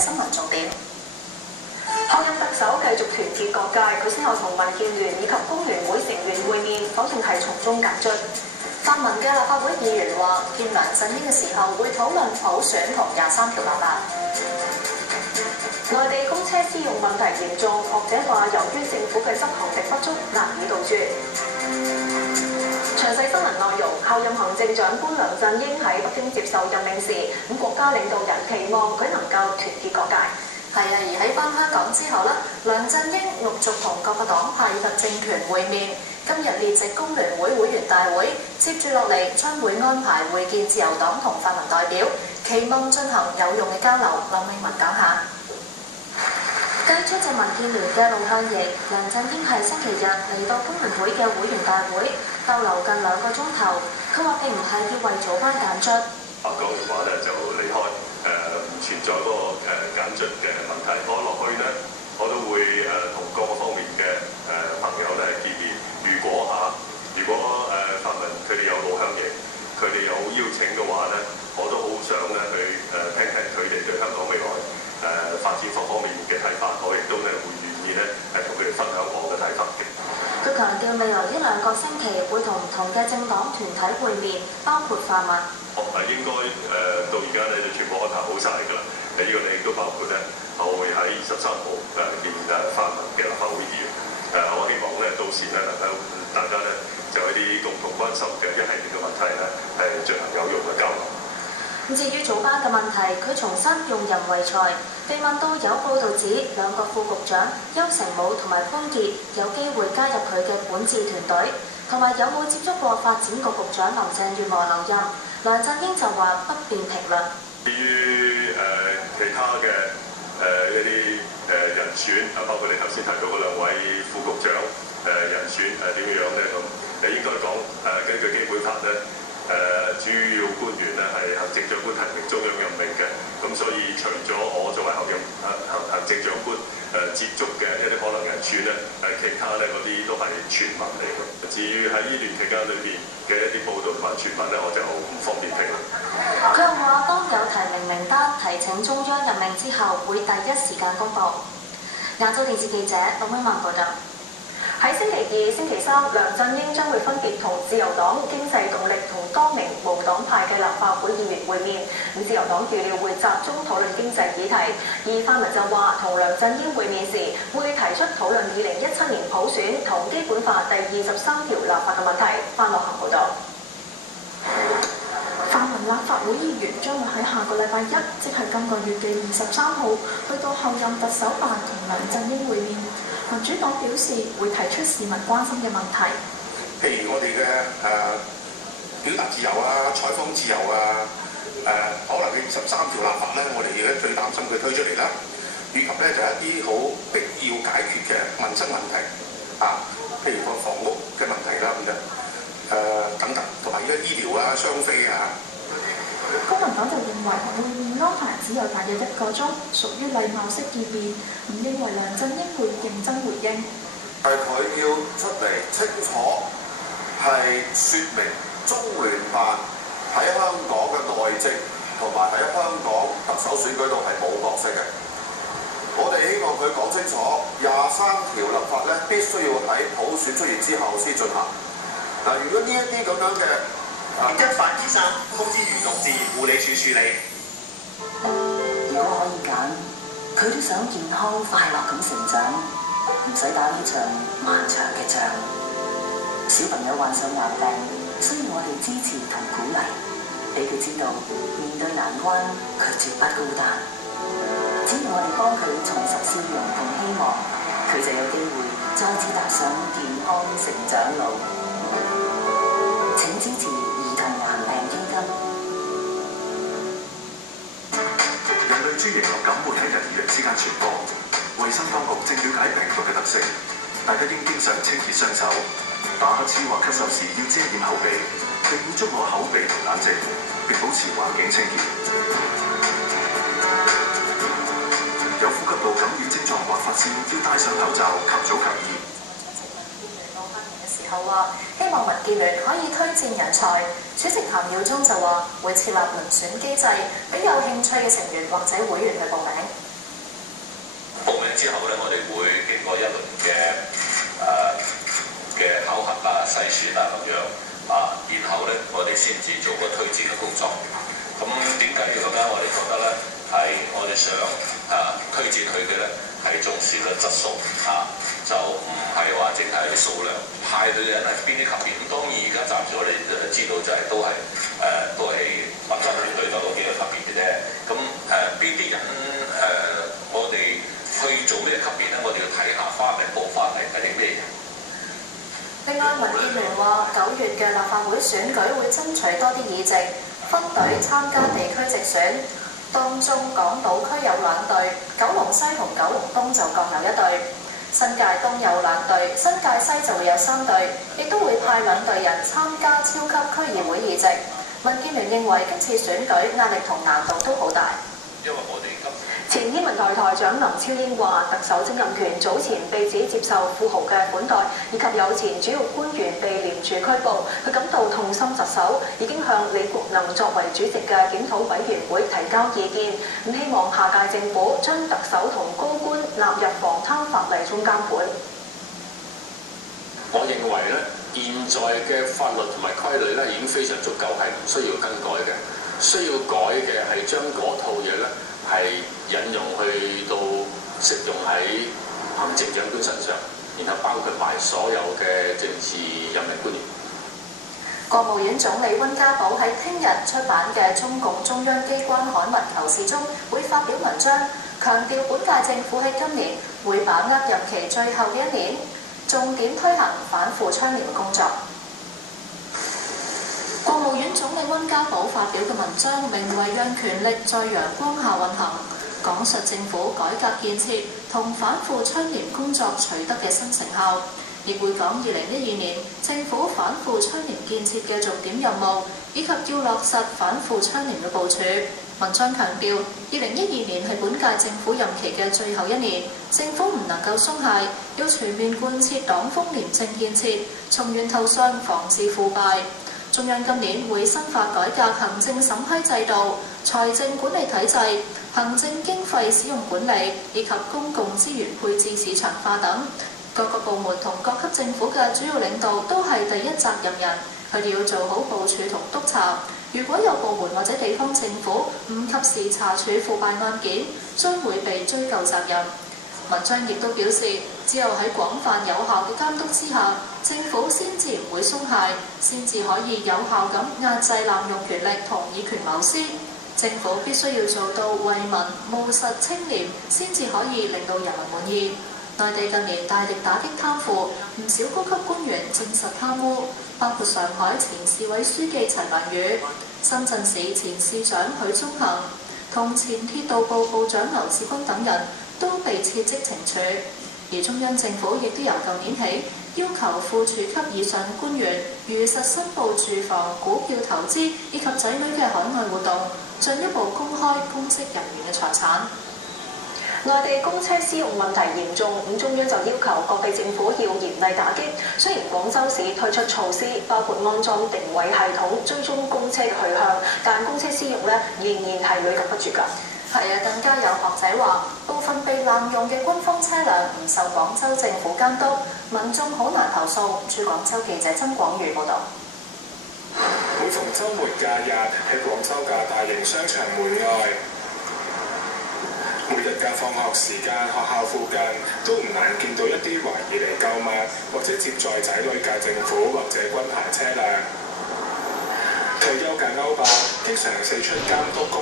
新聞重點。候任特首繼續團結各界，佢先後同民建聯以及工聯會成員會面，否認係從中揀卒。泛民嘅立法會議員話，見梁振英嘅時候會討論普選同23條立法。內地公車私用問題嚴重，學者話由於政府嘅執行力不足，難以杜絕。詳細新聞內容，候任行政長官梁振英喺北京接受任命時，國家領導人期望佢能夠團結各界。係啊，而喺返香港之後呢，梁振英陸續同各個黨派以及政權會面。今日列席工聯會會員大會，接住落嚟將會安排會見自由黨同泛民代表，期望進行有用嘅交流。林詠雯講下。繼出席民建聯嘅盧向盈，梁振英係星期日嚟到工聯會嘅會員大會，逗留近2個鐘頭。佢話並唔係要為組班揀卒。講完話咧就離開，唔存在嗰個揀卒嘅問題。我落去呢，我都會同各個方面嘅朋友咧見面。如果泛民佢哋有盧向盈，佢哋有邀請嘅話咧，我都好想咧去聽聽佢哋對香港未來發展各方面嘅睇法。我亦都咧會願意咧同佢哋分享我嘅睇法嘅。佢強調未來1-2個星期會同唔同嘅政黨團體會面，包括泛民。應該到而家咧就全部安排好晒㗎啦。呢個亦都包括咧，我會喺23號見泛民嘅立法會議員。我希望咧到時咧能夠大家咧就一啲共同關心嘅一系列嘅問題咧進行有用嘅交流。至於組班嘅問題，佢重申用人唯才。被問到有報導指2個副局長邱成武同埋潘傑有機會加入佢嘅管治團隊，同埋有冇接觸過發展局局長林鄭月娥留任，梁振英就話不便評論。至於其他嘅一啲人選，包括你頭先提到嗰2位副局長人選點樣咧咁，應該講根據基本法咧。主要官員咧係行政長官提名中央任命嘅，咁所以除咗我作為候任行政長官接觸嘅一啲可能人選咧，其他咧嗰啲都係傳聞嚟嘅。至於喺呢段期間裏邊嘅一啲報導同埋傳聞咧，我就唔方便評論。佢又話當有提名名單提請中央任命之後，會第一時間公佈。亞洲電視記者林詠雯報道。喺星期2、星期3，梁振英將會分別同自由黨、經濟動力同多名無黨派嘅立法會議員會面。自由黨預料會集中討論經濟議題，而泛民就話同梁振英會面時會提出討論2017年普選同基本法第23條立法嘅問題。范樂行報導。泛民立法會議員將會喺下個禮拜1，即係今個月嘅23號，去到候任特首辦同梁振英會面。民主黨表示會提出市民關心嘅問題，譬如我哋嘅表達自由啊、採訪自由啊，可能嘅23條立法咧，我哋而家最擔心佢推出嚟啦，以及咧就一啲好必要解決嘅民生問題譬如個房屋嘅問題啦咁樣，等等，同埋而家醫療啊、雙非啊。公民黨就認為會面安排只有大約1個鐘，屬於禮貌式見面，唔認為梁振英會認真回應。係佢要出嚟清楚係説明中聯辦喺香港嘅內政同埋喺香港特首選舉度係冇角色嘅。我哋希望佢講清楚23條立法咧，必須要喺普選出現之後先進行。嗱，如果呢一啲咁樣嘅1823通知漁農自然護理署處理。如果可以揀，佢都想健康快樂咁成長，唔使打呢場漫長嘅仗。小朋友患上癌病，需要我哋支持同鼓勵，俾佢知道面對難關佢絕不孤單。只要我哋幫佢重拾笑容同希望，佢就有機會再次踏上健康成長路。請支持兒童癌病基金。人類豬型流感會喺人與人之間傳播，衛生當局正了解病毒嘅特性，大家應經常清潔雙手，打乞嗤或咳嗽時要遮掩口鼻，並要觸摸口鼻同眼睛，並保持環境清潔。有呼吸道感染症狀或發燒要戴上口罩，及早求醫。時候話希望民建聯可以推薦人才，主席譚耀宗就話會設立遴選機制，俾有興趣嘅成員或者會員去報名。之後咧，我哋會經過一輪嘅考核啊、篩選啊咁樣啊，然後咧我哋先至做個推薦嘅工作。咁點解要咁咧？我哋覺得咧係我哋想推薦佢嘅咧係重視個質素啊，就唔係話淨係數量派對嘅人係邊啲級別。咁當然而家暫時我哋知道就係都係民陣團隊就嗰幾個級別嘅啫。咁邊啲人我哋去做咩級別咧？我哋要睇下法例報法例係啲咩人。另外，民建聯話9月嘅立法會選舉會爭取多啲議席，分隊參加地區直選。當中港島區有2隊，九龍西同九龍東就各有1隊。新界東有2隊，新界西就會有3隊，亦都會派2隊人參加超級區議會議席。民建聯認為今次選舉壓力同難度都好大。因為我哋前英文台台長林超英話，特首曾蔭權早前被指接受富豪嘅款待，以及有前主要官員被廉署拘捕，佢感到痛心疾首，已經向李國能作為主席嘅檢討委員會提交意見，咁希望下屆政府將特首同高官納入防貪法例中監管。我認為咧，現在嘅法律同埋規律咧已經非常足夠，係唔需要更改嘅。需要改嘅係將嗰套嘢咧係引用去到適用喺行政長官身上，然後包括埋所有嘅政治任命官員。國務院總理溫家寶喺聽日出版嘅中共中央機關刊物《求是》中會發表文章，強調本屆政府喺今年會把握任期最後嘅1年，重點推行反腐倡廉工作。國務院總理溫家寶發表嘅文章名為《讓權力在陽光下運行》，講述政府改革建設同反腐倡廉工作取得嘅新成效，亦會講2012年政府反腐倡廉建設嘅重點任務，以及要落實反腐倡廉嘅部署。文章強調，2012年係本屆政府任期嘅最後1年，政府唔能夠鬆懈，要全面貫徹黨風廉政建設，從源頭上防治腐敗。中央今年會深化改革行政審批制度、財政管理體制、行政經費使用管理以及公共資源配置市場化等。各個部門同各級政府嘅主要領導都係第一責任人，佢哋要做好部署同督查。如果有部門或者地方政府唔及時查處腐敗案件，將會被追究責任。文章亦都表示，只有喺廣泛有效嘅監督之下，政府先至唔會鬆懈，先至可以有效咁壓制濫用權力同以權謀私。政府必須要做到為民務實清廉，先至可以令到人民滿意。內地近年大力打擊貪腐，唔少高級官員證實貪污，包括上海前市委書記陳文宇、深圳市前市長許宗衡同前鐵道部部長劉志軍等人都被撤職懲處。而中央政府亦都由舊年起要求副處級以上官員如實申報住房、股票投資以及仔女嘅海外活動，進一步公開公職人員嘅財產。內地公車私用問題嚴重，咁中央就要求各地政府要嚴厲打擊。雖然廣州市推出措施，包括安裝定位系統追蹤公車嘅去向，但公車私用咧仍然係屢禁不絕㗎。係啊，更加有學者話，部分被濫用嘅軍方車輛唔受廣州政府監督，民眾好難投訴。駐廣州記者曾廣宇報導。每逢週末假日喺廣州嘅大型商場門外，每日嘅放學時間，學校附近都唔難見到一啲懷疑嚟購物或者接載仔女嘅政府或者軍牌車輛。退休嘅歐霸經常四出監督公